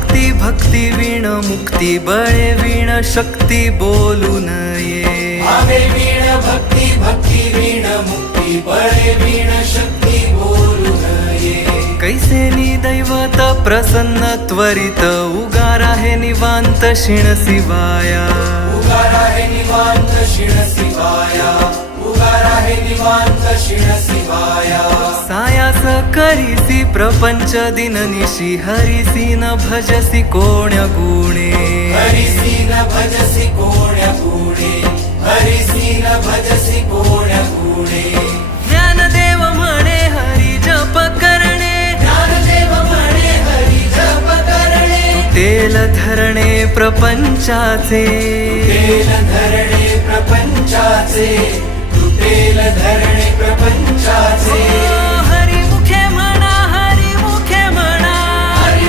भक्ती भक्ती विण मुक्ती बळे विण शक्ती बोलू नये. वीण भक्ती भक्ती वीण मुक्ती बळे वीण शक्ती बोलू नये. कैसे नि दैवत प्रसन्न त्वरित उगार आहे निवांत शिण शिवाया. उगार आहे निवांत शिण शिवाया. उगार आहे निवांत शिण शिवाया. सायास करीसी प्रपंच दिननिशी हरिसी न भजसी कोण्या गुणे. हरिसी न भजसी कोण्या गुणे. हरिसी न भजसी कोण्या गुणे. ज्ञानदेव म्हणे हरी जप करणे. ज्ञानदेव म्हणे हरी जप करणे. तेल धरणे प्रपंचाचे. तुटेल धरणे